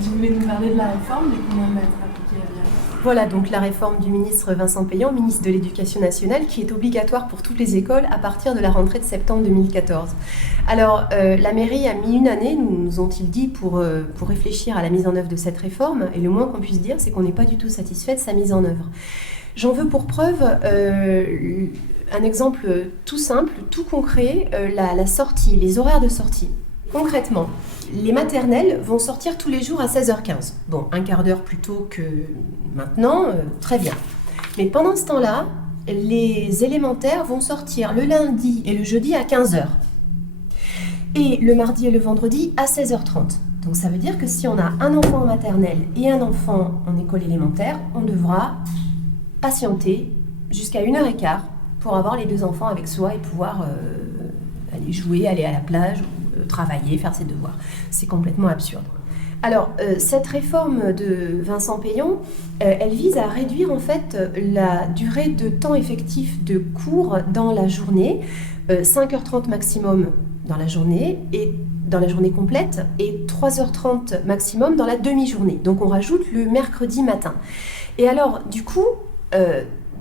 Tu voulais nous parler de la réforme, mais comment elle va être appliquée à Biarritz? Voilà donc la réforme du ministre Vincent Payan, ministre de l'Éducation nationale, qui est obligatoire pour toutes les écoles à partir de la rentrée de septembre 2014. Alors la mairie a mis une année, nous ont-ils dit, pour réfléchir à la mise en œuvre de cette réforme, et le moins qu'on puisse dire, c'est qu'on n'est pas du tout satisfait de sa mise en œuvre. J'en veux pour preuve un exemple tout simple, tout concret, la sortie, les horaires de sortie. Concrètement, les maternelles vont sortir tous les jours à 16h15. Bon, un quart d'heure plus tôt que maintenant, très bien. Mais pendant ce temps-là, les élémentaires vont sortir le lundi et le jeudi à 15h. Et le mardi et le vendredi à 16h30. Donc ça veut dire que si on a un enfant en maternelle et un enfant en école élémentaire, on devra patienter jusqu'à 1h15 pour avoir les deux enfants avec soi et pouvoir aller jouer, aller à la plage, travailler, faire ses devoirs. C'est complètement absurde. Alors, cette réforme de Vincent Payan, elle vise à réduire en fait la durée de temps effectif de cours dans la journée, 5h30 maximum dans la journée et dans la journée complète et 3h30 maximum dans la demi-journée. Donc on rajoute le mercredi matin. Et alors, du coup,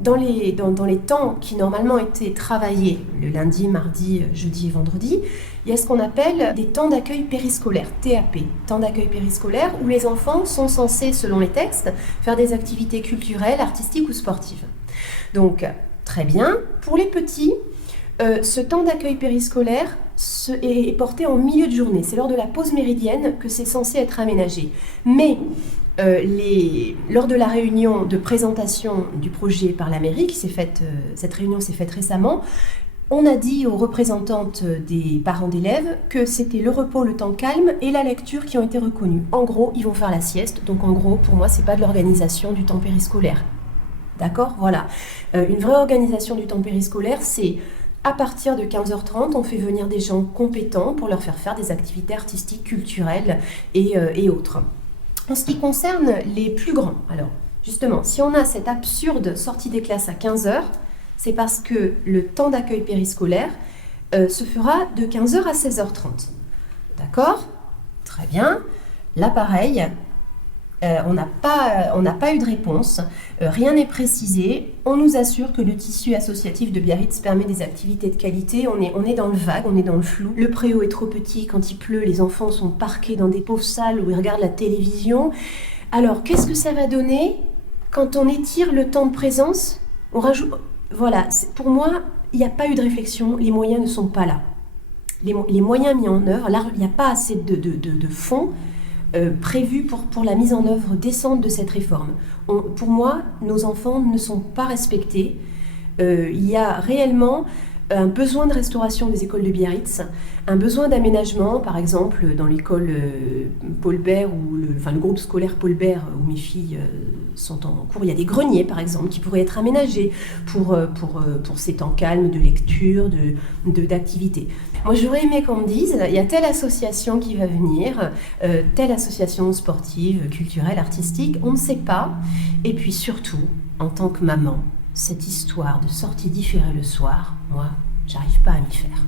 dans les temps qui normalement étaient travaillés le lundi, mardi, jeudi et vendredi, il y a ce qu'on appelle des temps d'accueil périscolaire, TAP, temps d'accueil périscolaire, où les enfants sont censés, selon les textes, faire des activités culturelles, artistiques ou sportives. Donc, très bien. Pour les petits, ce temps d'accueil périscolaire est porté en milieu de journée. C'est lors de la pause méridienne que c'est censé être aménagé. Mais lors de la réunion de présentation du projet par la mairie, cette réunion s'est faite récemment, on a dit aux représentantes des parents d'élèves que c'était le repos, le temps calme et la lecture qui ont été reconnus. En gros, ils vont faire la sieste, donc en gros, pour moi, c'est pas de l'organisation du temps périscolaire. D'accord ? Voilà. Une vraie organisation du temps périscolaire, c'est à partir de 15h30, on fait venir des gens compétents pour leur faire des activités artistiques, culturelles et autres. En ce qui concerne les plus grands, alors justement, si on a cette absurde sortie des classes à 15h, c'est parce que le temps d'accueil périscolaire se fera de 15h à 16h30. D'accord ? Très bien. Là, pareil, on n'a pas eu de réponse, rien n'est précisé. On nous assure que le tissu associatif de Biarritz permet des activités de qualité. On est dans le vague, on est dans le flou. Le préau est trop petit, quand il pleut, les enfants sont parqués dans des pauvres salles où ils regardent la télévision. Alors, qu'est-ce que ça va donner quand on étire le temps de présence ? On rajoute... Voilà, pour moi, il n'y a pas eu de réflexion, les moyens ne sont pas là. Les moyens mis en œuvre, là, il n'y a pas assez de fonds prévus pour la mise en œuvre décente de cette réforme. Pour moi, nos enfants ne sont pas respectés. Il y a réellement un besoin de restauration des écoles de Biarritz, un besoin d'aménagement, par exemple dans l'école Paul Bert ou le groupe scolaire Paul Bert où mes filles sont en cours. Il y a des greniers, par exemple, qui pourraient être aménagés pour ces temps calmes de lecture, d'activité. Moi, j'aurais aimé qu'on me dise, il y a telle association qui va venir, telle association sportive, culturelle, artistique, on ne sait pas. Et puis surtout, en tant que maman, cette histoire de sortie différée le soir, moi, j'arrive pas à m'y faire.